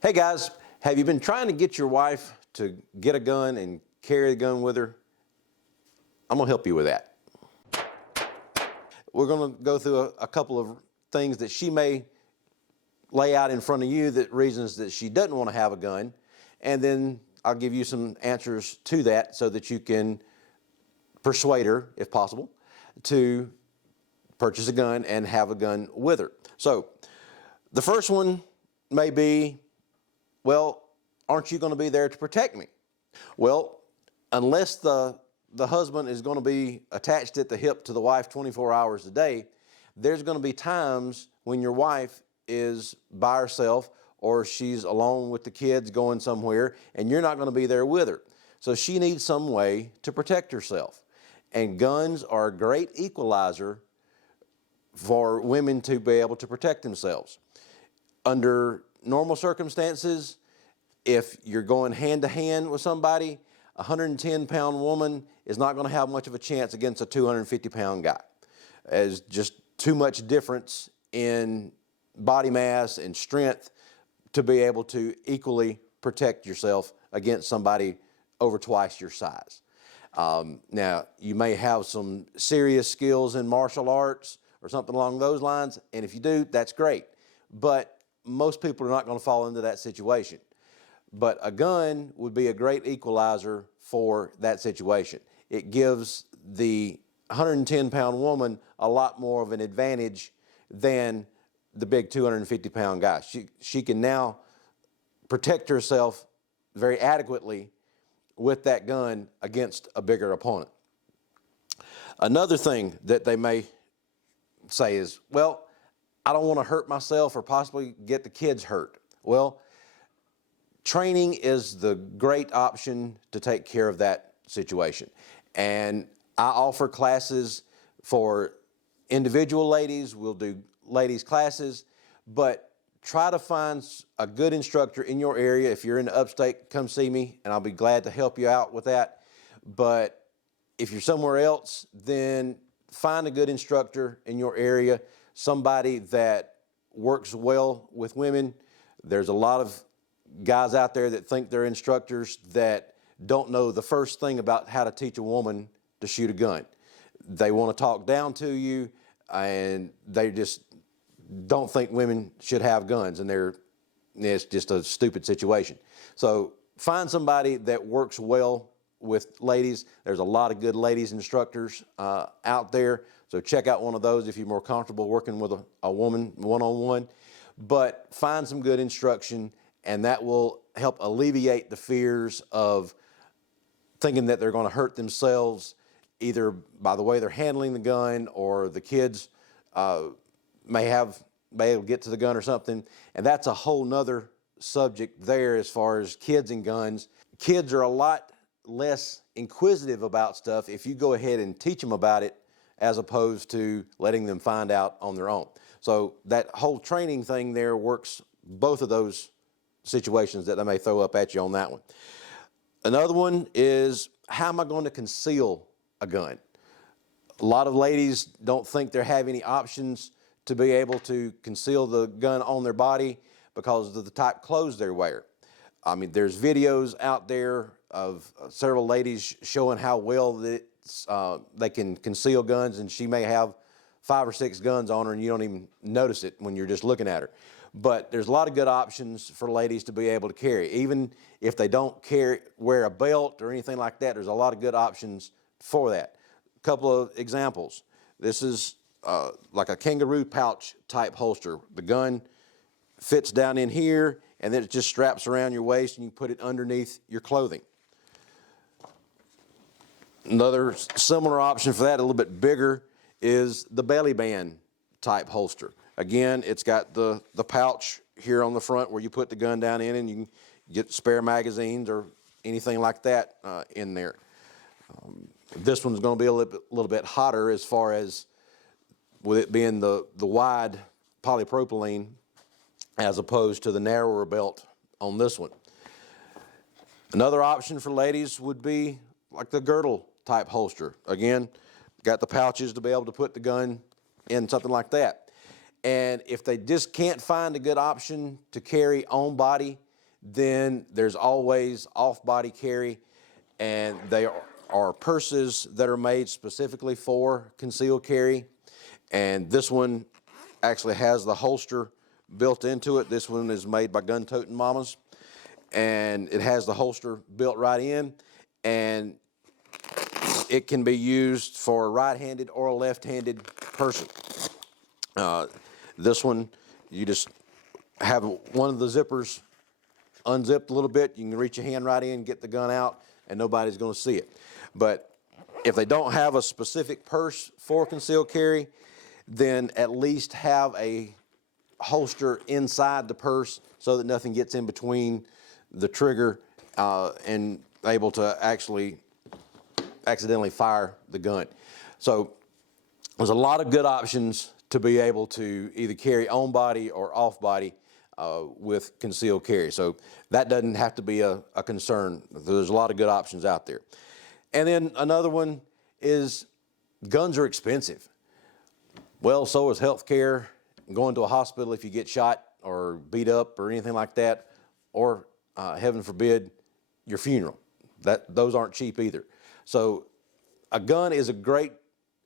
Hey guys, have you been trying to get your wife to get a gun and carry the gun with her? I'm gonna help you with that. We're gonna go through a couple of things that she may lay out in front of you, that reasons that she doesn't want to have a gun, and then I'll give you some answers to that so that you can persuade her, if possible, to purchase a gun and have a gun with her. So the first one may be, well, aren't you going to be there to protect me? Well, unless the husband is going to be attached at the hip to the wife 24 hours a day, there's going to be times when your wife is by herself or she's alone with the kids going somewhere and you're not going to be there with her. So she needs some way to protect herself. And guns are a great equalizer for women to be able to protect themselves. Under normal circumstances, if you're going hand to hand with somebody, a 110-pound woman is not going to have much of a chance against a 250-pound guy. There's just too much difference in body mass and strength to be able to equally protect yourself against somebody over twice your size. Now, you may have some serious skills in martial arts or something along those lines, and if you do, that's great. But most people are not going to fall into that situation. But a gun would be a great equalizer for that situation. It gives the 110-pound woman a lot more of an advantage than the big 250-pound guy. She can now protect herself very adequately with that gun against a bigger opponent. Another thing that they may say is, well, I don't want to hurt myself or possibly get the kids hurt. Well, training is the great option to take care of that situation. And I offer classes for individual ladies. We'll do ladies classes, but try to find a good instructor in your area. If you're in the upstate, come see me and I'll be glad to help you out with that. But if you're somewhere else, then find a good instructor in your area, somebody that works well with women. There's a lot of guys out there that think they're instructors that don't know the first thing about how to teach a woman to shoot a gun. They want to talk down to you, and they just don't think women should have guns, and it's just a stupid situation. So find somebody that works well with ladies. There's a lot of good ladies instructors out there, so check out one of those if you're more comfortable working with a woman one-on-one. But find some good instruction, and that will help alleviate the fears of thinking that they're going to hurt themselves either by the way they're handling the gun, or the kids may be able to get to the gun or something. And that's a whole nother subject there as far as kids and guns. Kids are a lot less inquisitive about stuff if you go ahead and teach them about it, as opposed to letting them find out on their own. So that whole training thing there works both of those situations that they may throw up at you on that one. Another one is, how am I going to conceal a gun? A lot of ladies don't think they have any options to be able to conceal the gun on their body because of the type of clothes they wear. I mean, there's videos out there of several ladies showing how well they can conceal guns, and she may have 5 or 6 guns on her and you don't even notice it when you're just looking at her. But there's a lot of good options for ladies to be able to carry. Even if they don't wear a belt or anything like that, there's a lot of good options for that. A couple of examples. This is like a kangaroo pouch type holster. The gun fits down in here, and then it just straps around your waist and you put it underneath your clothing. Another similar option for that, a little bit bigger, is the belly band type holster. Again, it's got the pouch here on the front where you put the gun down in, and you can get spare magazines or anything like that in there. This one's going to be a little bit hotter as far as with it being the wide polypropylene as opposed to the narrower belt on this one. Another option for ladies would be like the girdle type holster. Again, got the pouches to be able to put the gun in, something like that. And if they just can't find a good option to carry on body, then there's always off-body carry, and they are purses that are made specifically for concealed carry. And this one actually has the holster built into it. This one is made by Gun Toting Mamas, and it has the holster built right in, and it can be used for a right-handed or a left-handed person. This one, you just have one of the zippers unzipped a little bit. You can reach your hand right in, get the gun out, and nobody's going to see it. But if they don't have a specific purse for concealed carry, then at least have a holster inside the purse so that nothing gets in between the trigger and able to actually accidentally fire the gun. So there's a lot of good options to be able to either carry on body or off body with concealed carry. So that doesn't have to be a concern. There's a lot of good options out there. And then another one is guns are expensive. Well, so is health care, going to a hospital if you get shot or beat up or anything like that, or heaven forbid, your funeral. Those aren't cheap either. So a gun is a great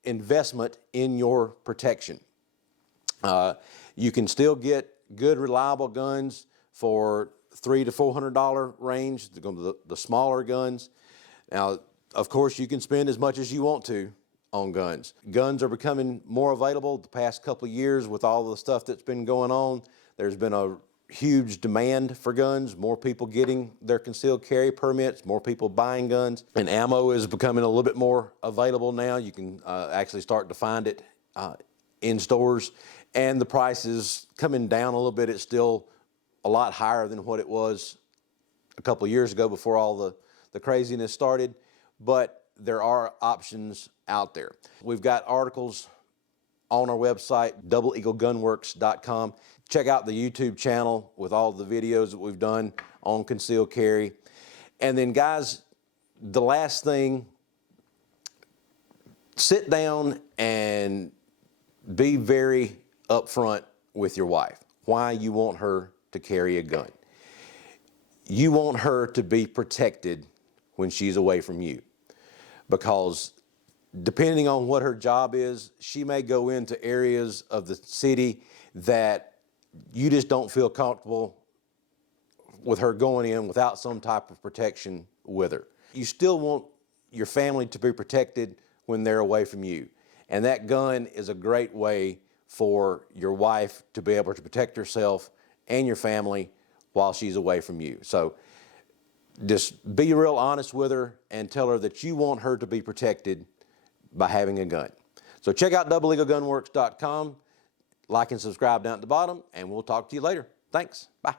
investment in your protection. You can still get good, reliable guns for $300 to $400 range, the smaller guns. Now, of course, you can spend as much as you want to on guns. Guns are becoming more available the past couple of years with all the stuff that's been going on. There's been a huge demand for guns, more people getting their concealed carry permits, more people buying guns, and ammo is becoming a little bit more available now. You can actually start to find it in stores, and the price is coming down a little bit. It's still a lot higher than what it was a couple of years ago before all the craziness started, but there are options out there. We've got articles on our website, doubleeaglegunworks.com. Check out the YouTube channel with all the videos that we've done on concealed carry. And then guys, the last thing, sit down and be very upfront with your wife why you want her to carry a gun. You want her to be protected when she's away from you, because depending on what her job is, she may go into areas of the city that you just don't feel comfortable with her going in without some type of protection with her. You still want your family to be protected when they're away from you. And that gun is a great way for your wife to be able to protect herself and your family while she's away from you. So just be real honest with her and tell her that you want her to be protected by having a gun. So check out doubleeaglegunworks.com, like and subscribe down at the bottom, and we'll talk to you later. Thanks. Bye.